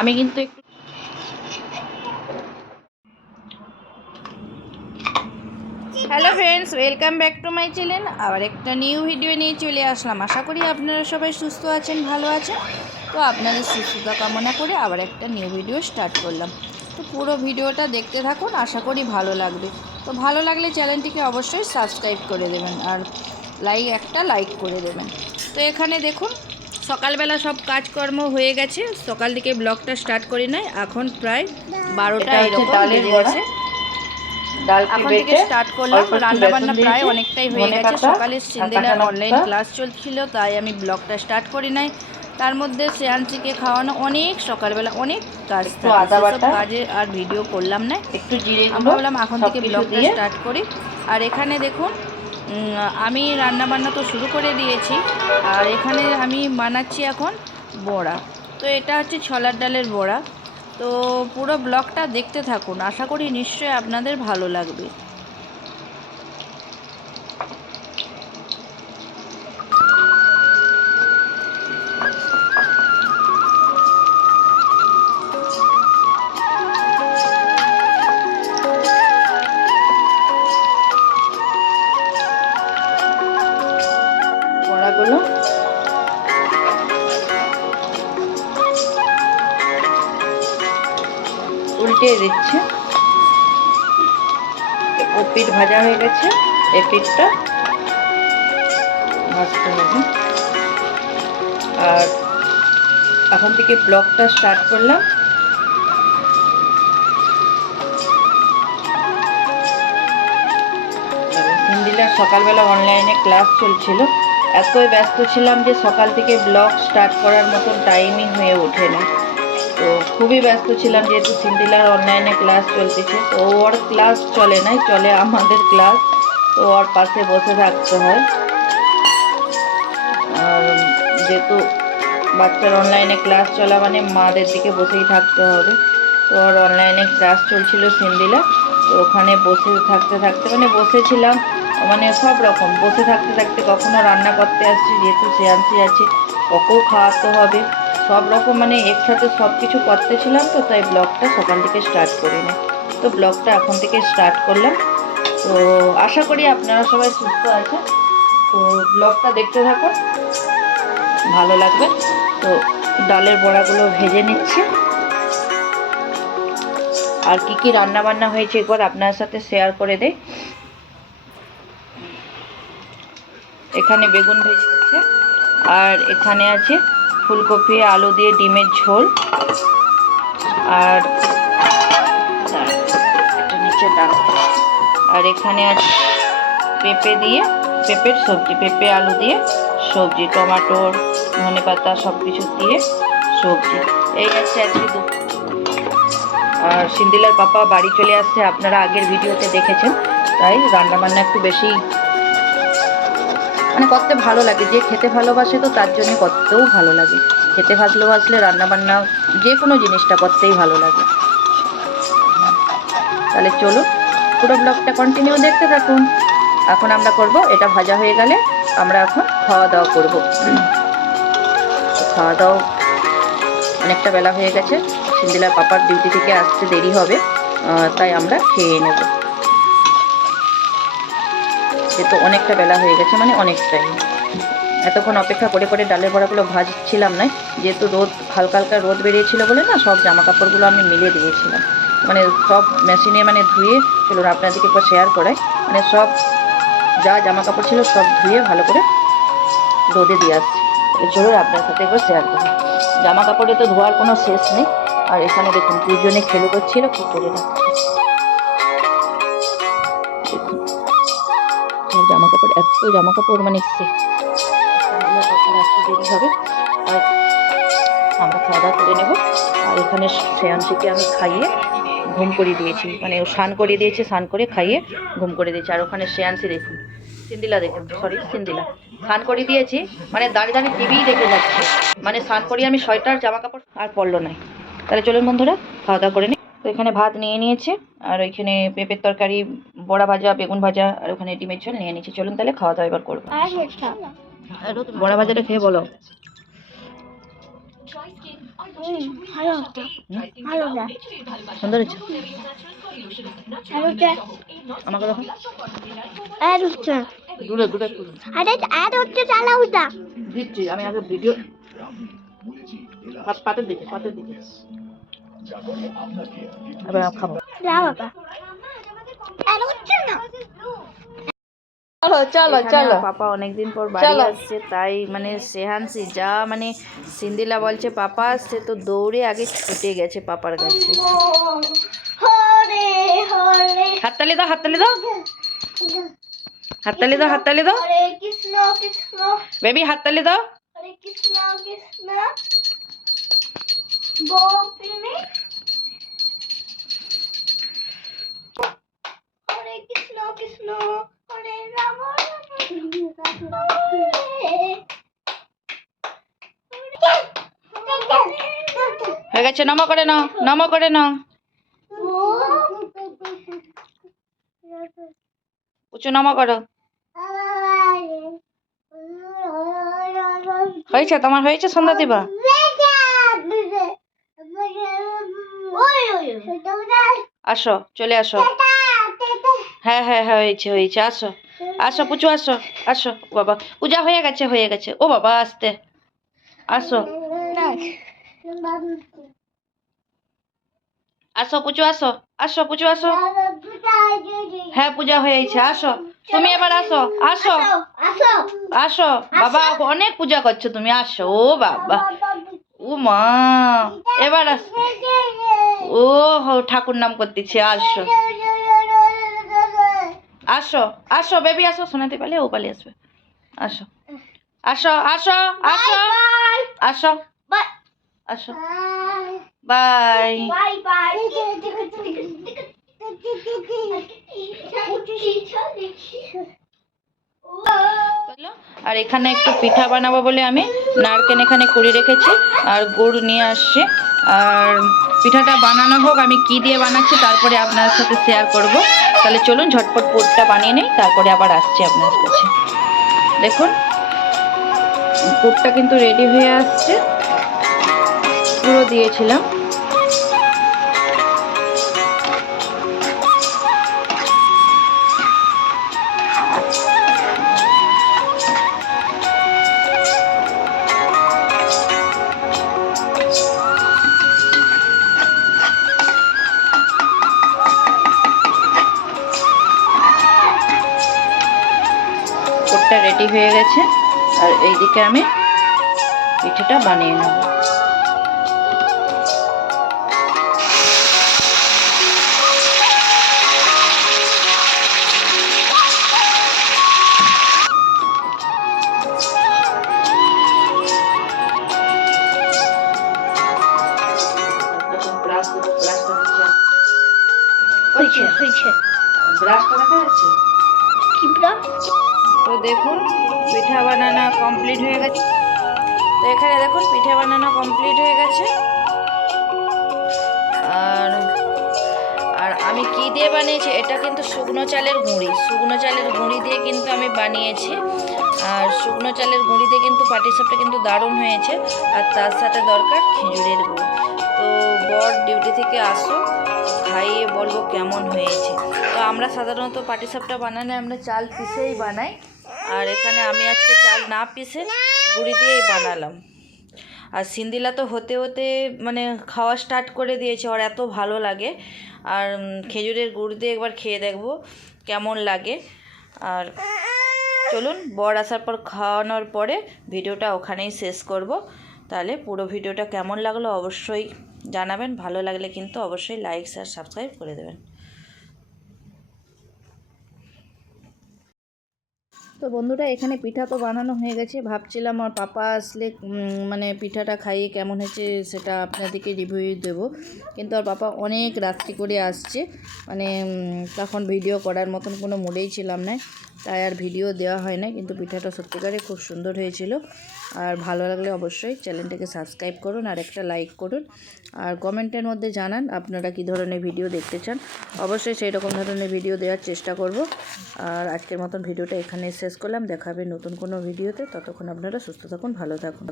আমি কিন্তু একটু hello friends, welcome back to my channel. আবার একটা নিউ ভিডিও নিয়ে চলে আসলাম। আশা করি আপনারা সবাই সুস্থ আছেন, ভালো আছেন। তো আপনাদের সুস্থতা কামনা করে আবার একটা নিউ ভিডিও স্টার্ট করলাম। তো পুরো ভিডিওটা দেখতে থাকুন, আশা করি ভালো লাগবে। তো ভালো লাগলে চ্যানেলটিকে অবশ্যই সাবস্ক্রাইব করে দেবেন আর লাইক করে দেবেন। তো এখানে দেখুন, সকালবেলা সব কাজকর্ম হয়ে গেছে। সকাল থেকে ব্লগটা স্টার্ট করি নাই, এখন প্রায় 12টা এরকম বেজে গেছে। এখন থেকে স্টার্ট করলাম। রান্না বান্না প্রায় অনেকটাই হয়ে গেছে। সকালে সিন্দিলার অনলাইন ক্লাস চলছিল, তাই আমি ব্লগটা স্টার্ট করি নাই। তার মধ্যে শ্রেয়াংশীকে খাওয়ানো, অনেক সকালবেলা অনেক কাজ থাকে, সেসব কাজে আর ভিডিও করলাম না। আমি ভাবলাম এখন থেকে ব্লগটা স্টার্ট করি। আর এখানে দেখুন, আমি রান্না বান্না তো শুরু করে দিয়েছি। আর এখানে আমি বানাচ্ছি এখন বড়া। তো এটা হচ্ছে ছোলার ডালের বড়া। তো পুরো ব্লগটা দেখতে থাকুন, আশা করি নিশ্চয়ই আপনাদের ভালো লাগবে। বড়াগুলো উল্টে দিচ্ছে। ও পিঠ ভাজা হয়ে গেছে, এই পিঠটা ভাজতে হবে। আর এখন থেকে ব্লগটা স্টার্ট করলাম। হিন্দিলা সকালবেলা অনলাইনে ক্লাস চলছিল, এতই ব্যস্ত ছিলাম যে সকাল থেকে ব্লগ স্টার্ট করার মতন টাইমই হয়ে ওঠে না। তো খুবই ব্যস্ত ছিলাম, যেহেতু সিন্দিলার অনলাইনে ক্লাস চলতেছে। তো ওর ক্লাস চলে নাই, চলে আমাদের ক্লাস। তো ওর পাশে বসে থাকতে হয়। আর যেহেতু বাচ্চার অনলাইনে ক্লাস চলা মানে মাদের দিকে বসেই থাকতে হবে। তো ওর অনলাইনে ক্লাস চলছিল সিন্দিলা। তো ওখানে বসে থাকতে থাকতে মানে বসেছিলাম, মানে সব রকম বসে থাকতে থাকতে কখনো রান্না করতে আসছি, যেহেতু শ্রেয়াংশী আছে, ওকেও খাওয়াতে হবে, সব রকম মানে একসাথে সব কিছু করতেছিলাম। তো তাই ব্লগটা সকাল থেকে স্টার্ট করি না। তো ব্লগটা এখন থেকে স্টার্ট করলাম। তো আশা করি আপনারা সবাই সুস্থ আছেন। তো ব্লগটা দেখতে থাকুন, ভালো লাগবে। তো ডালের বড়াগুলো ভেজে নিচ্ছি। আর কি কি রান্না বান্না হয়েছে একবার আপনার সাথে শেয়ার করে দেই। এখানে বেগুন ভেজে আছে, আর এখানে আছে ফুলকপি আলু দিয়ে ডিমের ঝোল, আর নিচে ডাল, আর এখানে আছে পেঁপের সবজি, পেঁপে আলু দিয়ে সবজি, টমাটোর ধনেপাতা সব কিছু দিয়ে সবজি। এই আছে আজকে আর সিন্দিলার পাপা বাড়ি চলে আসছে, আপনারা আগের ভিডিওতে দেখেছেন। তাই রান্নাবান্না একটু বেশি মানে করতে ভালো লাগে। যে খেতে ভালোবাসে তো তার জন্য করতেও ভালো লাগে। খেতে ভালোবাসলে রান্নাবান্না যে কোনো জিনিসটা করতেই ভালো লাগে। তাহলে চলুন পুরো ব্লগটা কন্টিনিউ দেখতে থাকুন। এখন আমরা করব, এটা ভাজা হয়ে গেলে আমরা এখন খাওয়া দাওয়া করব। খাওয়া দাওয়া অনেকটা বেলা হয়ে গেছে, সিন্দিলার পাপার ডিউটি থেকে আসতে দেরি হবে, তাই আমরা খেয়ে নেব। যেহেতু অনেকটা বেলা হয়ে গেছে, মানে অনেকটাই। এতক্ষণ অপেক্ষা করে করে ডালের বড়াগুলো ভাজছিলাম না, যেহেতু রোদ হালকা হালকা রোদ বেরিয়েছিল বলে না, সব জামা কাপড়গুলো আমি মিলে দিয়েছিলাম। মানে সব মেশিনে মানে ধুয়ে, চলুন আপনাদেরকে একবার শেয়ার করাই। মানে সব যা জামা কাপড় ছিল সব ধুয়ে ভালো করে রোদে দিয়ে আসছি। চলুন আপনার সাথে একবার শেয়ার করি। জামা কাপড়ে তো ধোয়ার কোনো শেষ নেই। আর এখানে দেখুন দুজনে খেলে করছিল, কি করে রাখছে। দেখুন সব জামা কাপড়, এত জামা কাপড় মানে আসতে দেরি হবে। আর আমরা খাওয়া দাওয়া করে নেব। আর এখানে শ্রেয়াংশীকে আমি খাইয়ে ঘুম করিয়ে দিয়েছি, মানে ও স্নান করিয়ে দিয়েছে, স্নান করে খাইয়ে ঘুম করে দিয়েছি। আর ওখানে শ্রেয়াংশী দেখুন, সিন্দিলা দেখুন, সরি সিন্দিলা স্নান করিয়ে দিয়েছি, মানে দাঁড়িয়ে দাঁড়িয়ে টিভিই দেখে যাচ্ছে। মানে স্নান করিয়ে আমি সোয়েটার জামা কাপড় আর পরলো নাই। তাহলে চলুন বন্ধুরা খাওয়া দাওয়া করে নিই। তো এখানে ভাত নিয়ে নিয়েছে, আর ওইখানে পেঁপের তরকারি, বড়া ভাজা, বেগুন ভাজা, আর ওখানে ডিমের ঝোল নিয়ে নিয়েছে। চলুন তাহলে খাওয়া দাওয়া এবার করবো। বড়া ভাজাটা খেয়ে বলো। সুন্দর হয়েছে। আমাকে দেখো। দূরে দূরে দিচ্ছি আমি আগে ভিডিও পাতের দিকে এবার খাবো। চলো এখানে পাপা অনেকদিন পর বাড়ি আসছে, তাই মানে শেহানসি যা মানে সিন্দিলা বলছে পাপা আসছে, তো দৌড়ে আগে ছুটে গেছে পাপার কাছে। হাততালি দাও বেবি, হাততালি দাও। হয়ে গেছে, নমো করে নাও। উঁচু নমো করো। হয়েছে তোমার, হয়েছে সন্ধ্যা দিবা। আসো, চলে আসো। হ্যাঁ হয়েছে। আসো পুচু, আসো বাবা। পূজা হয়ে গেছে। ও বাবা, আসতে আসো পুচু, আসো। হ্যাঁ পূজা হয়েছে, আসো তুমি এবার আসো বাবা, অনেক পূজা করছো তুমি, আসো। ও বাবা, ও মা, এবার ও ঠাকুর নাম করতেছি। আসো বেবি, আসো। শোনাতে পারলে ও পালিয়ে আসবে। আসো বাই। আর এখানে একটু পিঠা বানাবো বলে আমি নারকেল এখানে কুড়ি রেখেছি আর গুড় নিয়ে আসছি। আর পিঠাটা বানানো হোক, আমি কি দিয়ে বানাচ্ছি তারপরে আপনার সাথে শেয়ার করব। তাহলে চলুন ঝটপট পুরটা বানিয়ে নেই, তারপরে আবার আসছি আপনার কাছে। দেখুন পুরটা কিন্তু রেডি হয়ে আসছে, পুরো দিয়েছিলাম। রেডি হয়ে গেছে, আর এইদিকে আমি পিঠাটা বানিয়ে নেব। তো দেখুন পিঠা বানানো কমপ্লিট হয়ে গেছে। তো এখানে দেখুন পিঠা বানানো কমপ্লিট হয়ে গেছে। আর আমি কি দিয়ে বানিয়েছি, এটা কিন্তু শুকনো চালের গুঁড়ি দিয়ে কিন্তু আমি বানিয়েছি। আর শুকনো চালের গুঁড়ি দিয়ে কিন্তু পাটিসাপটা কিন্তু দারুণ হয়েছে। আর তার সাথে দরকার খেজুরের গুড়। তো বর ডিউটি থেকে আসো, খাইয়ে বলবো কেমন হয়েছে। তো আমরা সাধারণত পাটিসাপটা বানালে আমরা চাল পিষেই বানাই, আর এখানে আমি আজকে চাল না পিষে গুঁড়ি দিয়েই বানালাম। আর সিন্দিলা তো হতে মানে খাওয়া স্টার্ট করে দিয়েছে, ওর এত ভালো লাগে। আর খেজুরের গুড় দিয়ে একবার খেয়ে দেখবো কেমন লাগে। আর চলুন বর আসার পর খাওয়ানোর পরে ভিডিওটা ওখানেই শেষ করব। তাহলে পুরো ভিডিওটা কেমন লাগলো অবশ্যই জানাবেন। ভালো লাগলে কিন্তু অবশ্যই লাইক শেয়ার সাবস্ক্রাইব করে দেবেন। তো বন্ধুরা এখানে পিঠা তো বানানো হয়ে গেছে। ভাবছিলাম আমার পাপা আসলে মানে পিঠাটা খাইয়ে কেমন হয়েছে সেটা আপনাদেরকে রিভিউ দেবো, কিন্তু আর পাপা অনেক রাত্রি করে আসছে, মানে তখন ভিডিও করার মতন কোনো মুডেই ছিলাম না, তাই আর ভিডিও দেওয়া হয় না। কিন্তু পিঠাটা সত্যিকারে খুব সুন্দর হয়েছিল। আর ভালো লাগলে অবশ্যই চ্যানেলটাকে সাবস্ক্রাইব করুন আর একটা লাইক করুন। আর কমেন্টের মধ্যে জানান আপনারা কী ধরনের ভিডিও দেখতে চান, অবশ্যই সেই রকম ধরনের ভিডিও দেওয়ার চেষ্টা করব। আর আজকের মতন ভিডিওটা এখানে শেষ করলাম। দেখা হবে নতুন কোনো ভিডিওতে। ততক্ষণ আপনারা সুস্থ থাকুন, ভালো থাকুন।